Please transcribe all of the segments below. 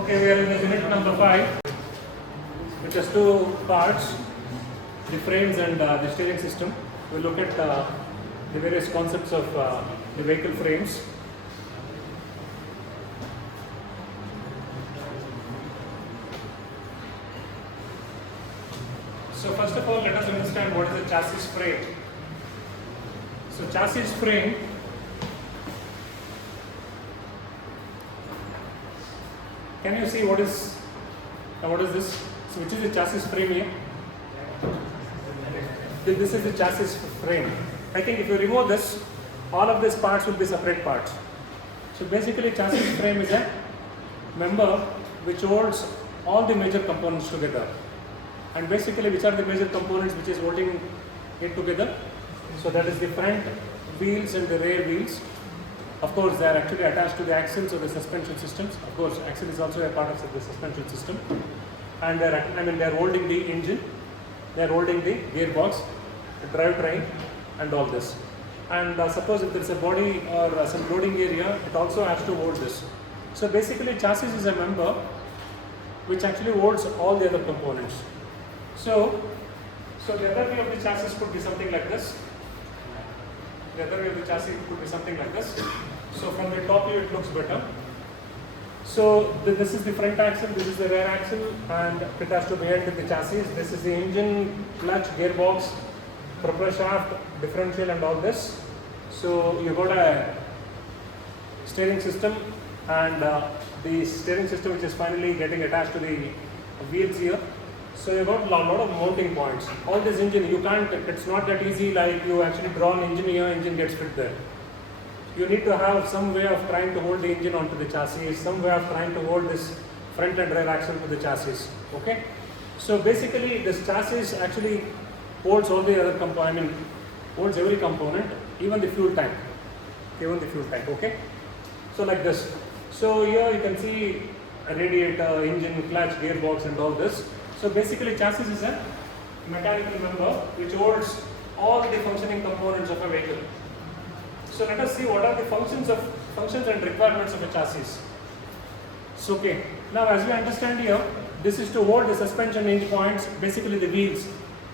Okay, we are in the unit number 5, which has two parts, the frames and the steering system. We'll look at the various concepts of the vehicle frames. So first of all, let us understand what is a chassis frame. So chassis frame can you see what is this? So which is the chassis frame here? This is the chassis frame. I think if you remove this, all of these parts will be separate parts. So basically chassis frame is a member which holds all the major components together. And basically which are the major components which is holding it together? So that is the front wheels and the rear wheels. Of course, they are actually attached to the axles or the suspension systems. Of course, axle is also a part of the suspension system. And they are holding the engine, they are holding the gearbox, the drivetrain, and all this. And suppose if there is a body or some loading area, it also has to hold this. So basically, chassis is a member which actually holds all the other components. So the other view of the chassis could be something like this. The other view of the chassis could be something like this. So from the top view it looks better. So this is the front axle, this is the rear axle, and it has to be held with the chassis. This is the engine, clutch, gearbox, propeller shaft, differential and all this. So you got a steering system and the steering system which is finally getting attached to the wheels here. So you got a lot of mounting points. All this engine, it's not that easy like you actually draw an engine here, engine gets fit there. You need to have some way of trying to hold the engine onto the chassis, some way of trying to hold this front and rear axle to the chassis. Okay? So basically this chassis actually holds all the other components, holds every component, even the fuel tank. Okay? So like this. So here you can see a radiator, engine, clutch, gearbox and all this. So basically chassis is a mechanical member which holds all the functioning components of a vehicle. So let us see what are the functions and requirements of a chassis. So okay, now as we understand here, this is to hold the suspension hinge points, basically the wheels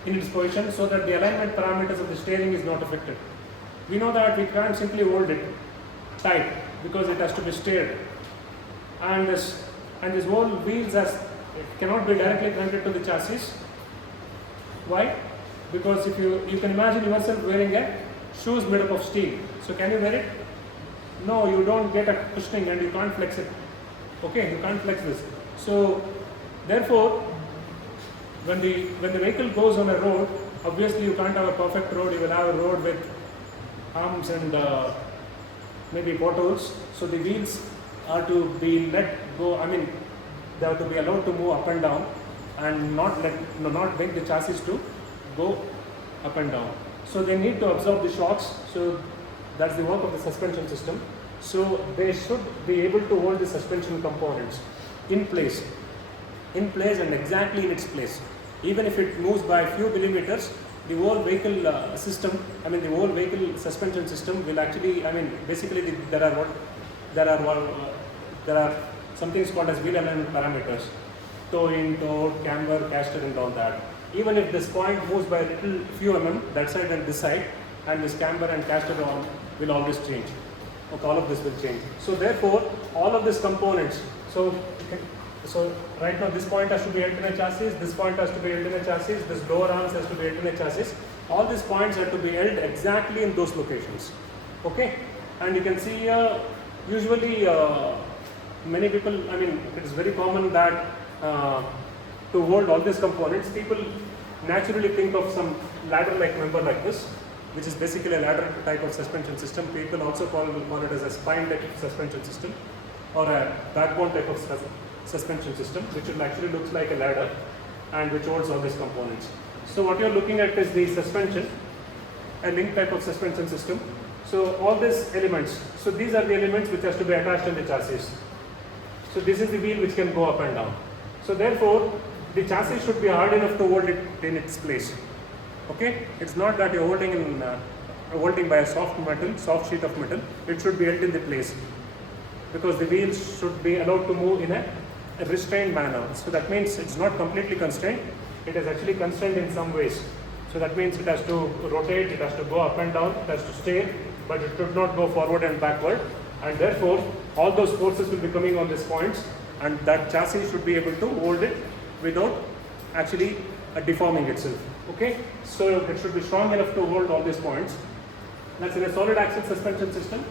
in its position so that the alignment parameters of the steering is not affected. We know that we can't simply hold it tight because it has to be steered. And this whole wheels cannot be directly connected to the chassis. Why? Because if you can imagine yourself wearing a shoes made up of steel. So can you wear it? No, you don't get a cushioning and you can't flex it. Okay, you can't flex this. So therefore, when the vehicle goes on a road, obviously you can't have a perfect road. You will have a road with humps and maybe potholes. So the wheels are to be let go. They have to be allowed to move up and down and not make the chassis to go up and down. So they need to absorb the shocks. So that's the work of the suspension system. So they should be able to hold the suspension components in place and exactly in its place. Even if it moves by a few millimeters, the whole vehicle system, the whole vehicle suspension system will actually, basically there are some things called as wheel alignment parameters, toe in, toe out, camber, caster and all that. Even if this point moves by a few that side and this side, and this camber and caster will always change. Okay, all of this will change. So therefore, all of these components, so right now this point has to be held in a chassis, this point has to be held in a chassis, this lower arms has to be held in a chassis. All these points have to be held exactly in those locations. Okay? And you can see here, usually many people, it is very common that to hold all these components, people naturally think of some ladder-like member like this, which is basically a ladder type of suspension system. People also call it as a spine type of suspension system or a backbone type of suspension system, which actually looks like a ladder and which holds all these components. So what you're looking at is the suspension, a link type of suspension system. So all these elements, so these are the elements which has to be attached in the chassis. So this is the wheel which can go up and down. So therefore, the chassis should be hard enough to hold it in its place. Okay? It's not that you're holding by a soft sheet of metal. It should be held in the place because the wheels should be allowed to move in a a restrained manner. So that means it's not completely constrained, it is actually constrained in some ways. So that means it has to rotate, it has to go up and down, it has to stay, but it should not go forward and backward. And therefore, all those forces will be coming on these points, and that chassis should be able to hold it without actually deforming itself. Okay, so it should be strong enough to hold all these points. That's in a solid axle suspension system.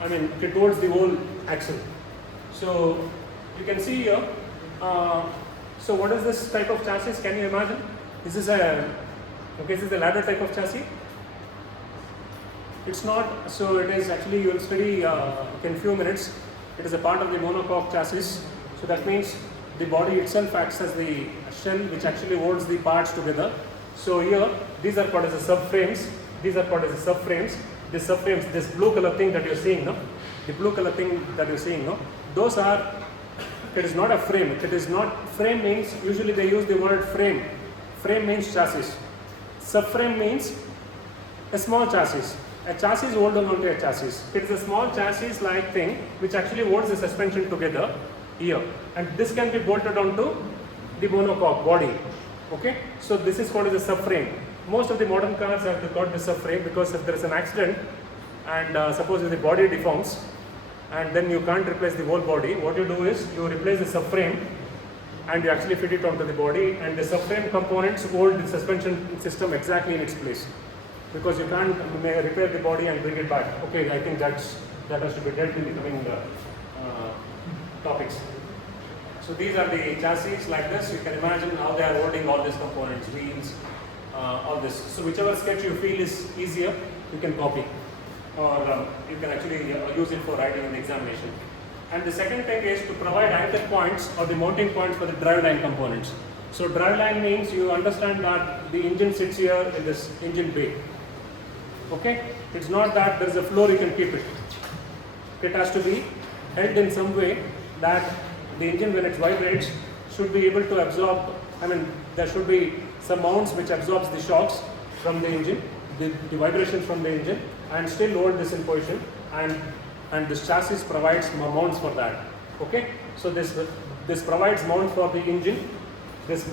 I mean, it holds the whole axle. So you can see here. So what is this type of chassis? Can you imagine? This is a ladder type of chassis. It's not. So it is actually, you will study in few minutes. It is a part of the monocoque chassis. So that means the body itself acts as the shell which actually holds the parts together. So here, these are called as the subframes. These are called as the subframes. The subframes, this blue color thing that you're seeing, no? The blue color thing that you're seeing, no? Those are, it is not a frame. It is not, frame means, usually they use the word frame. Frame means chassis. Subframe means a small chassis. A chassis holds onto a chassis. It is a small chassis-like thing which actually holds the suspension together here. And this can be bolted onto the monocoque body. Okay? So this is called as a subframe. Most of the modern cars have got the subframe because if there is an accident and suppose if the body deforms and then you can't replace the whole body, what you do is you replace the subframe and you actually fit it onto the body, and the subframe components hold the suspension system exactly in its place, because you can't repair the body and bring it back. Okay, I think that has to be dealt in the coming topics. So these are the chassis like this. You can imagine how they are holding all these components, wheels, all this. So whichever sketch you feel is easier, you can copy, or you can actually use it for writing in the examination. And the second thing is to provide anchor points or the mounting points for the driveline components. So driveline means you understand that the engine sits here in this engine bay. Okay? It's not that there is a floor you can keep it. It has to be held in some way that the engine, when it vibrates, should be able to absorb, I mean, there should be some mounts which absorbs the shocks from the engine, the vibrations from the engine, and still hold this in position, and this chassis provides mounts for that. Okay? So this provides mounts for the engine, this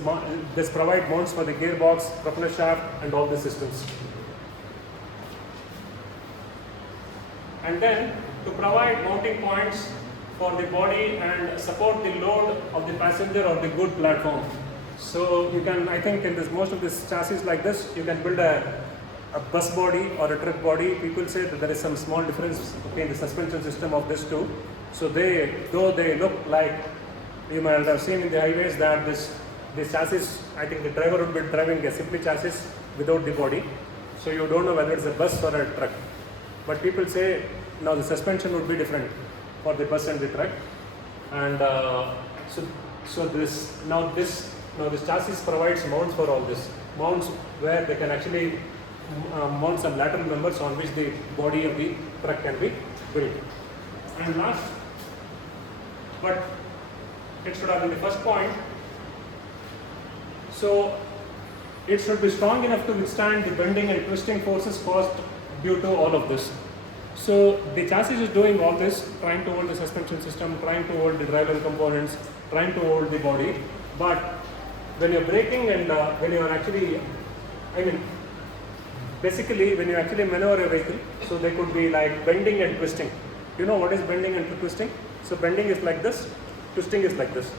provides mounts for the gearbox, propeller shaft, and all the systems. And then to provide mounting points for the body and support the load of the passenger or the good platform. So you can, I think in this, most of these chassis like this, you can build a bus body or a truck body. People say that there is some small difference in the suspension system of this too. So though they look like, you might have seen in the highways that this chassis, I think the driver would be driving a simply chassis without the body. So you don't know whether it's a bus or a truck. But people say now the suspension would be different for the bus and the truck. And so this chassis provides mounts for all this. Mounts where they can actually mount some lateral members on which the body of the truck can be built. And last, but it should have been the first point. So it should be strong enough to withstand the bending and twisting forces caused due to all of this. So the chassis is doing all this, trying to hold the suspension system, trying to hold the driveline components, trying to hold the body. But when you're braking and when you're actually, basically when you actually maneuver a vehicle, so they could be like bending and twisting. You know what is bending and twisting? So bending is like this, twisting is like this.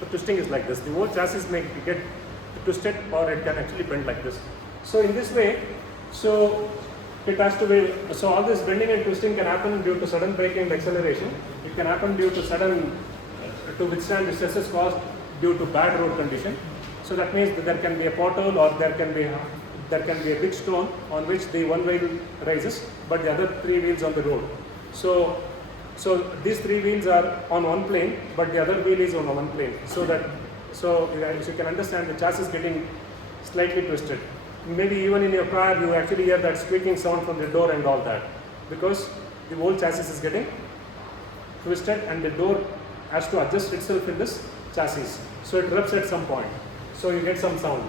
So twisting is like this. The whole chassis may get twisted or it can actually bend like this. So in this way, so it has to be, so all this bending and twisting can happen due to sudden braking and acceleration. It can happen due to to withstand the stresses caused due to bad road condition. So that means that there can be a pothole or there can be a big stone on which the one wheel rises, but the other three wheels on the road. So these three wheels are on one plane, but the other wheel is on one plane. So as you can understand, the chassis getting slightly twisted. Maybe even in your car, you actually hear that squeaking sound from the door and all that, because the whole chassis is getting twisted and the door has to adjust itself in this chassis. So it rubs at some point. So you get some sound.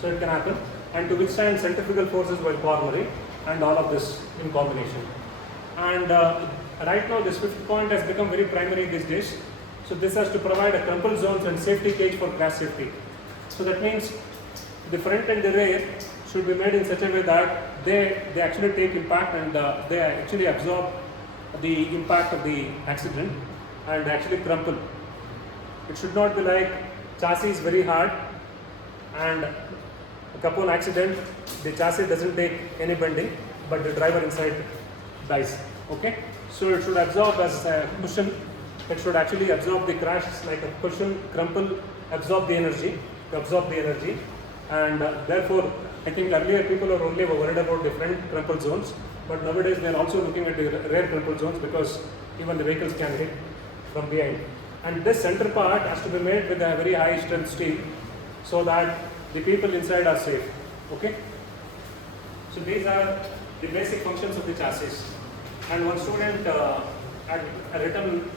So it can happen. And to withstand centrifugal forces while cornering and all of this in combination. And right now this fifth point has become very primary these days. So this has to provide a crumple zones and safety cage for crash safety. So that means the front and the rear should be made in such a way that they actually take impact and they actually absorb the impact of the accident and actually crumple. It should not be like chassis is very hard and upon accident the chassis doesn't take any bending but the driver inside dies. Okay, so it should absorb as a cushion. It should actually absorb the crash like a cushion, crumple, absorb the energy, and therefore I think earlier people were only worried about the front crumple zones, but nowadays they are also looking at the rear crumple zones because even the vehicles can hit from behind. And this center part has to be made with a very high strength steel so that the people inside are safe. Okay. So these are the basic functions of the chassis. And one student had written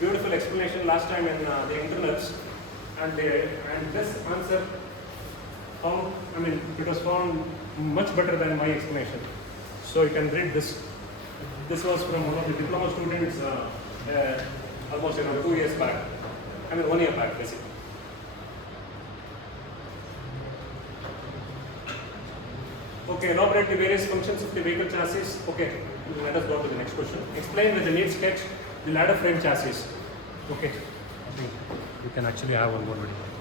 beautiful explanation last time in the internals, and this answer found, it was found much better than my explanation. So you can read this. This was from one of the diploma students almost 2 years back. 1 year back basically. Okay, elaborate the various functions of the vehicle chassis. Okay, let us go to the next question. Explain with the neat sketch the ladder frame chassis. Okay, I think we can actually have one more video.